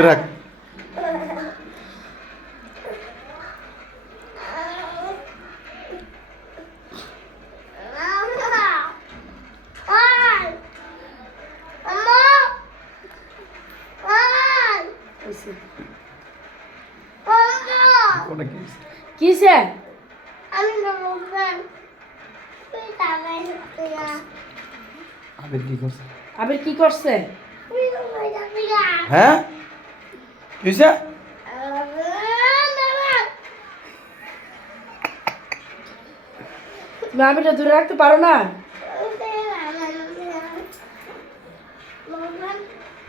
রাখ কিসে আবির কি করছে আবির কি করছে? হ্যাঁ কিসে তুমি আবিরটা দূরে রাখতে পারো না?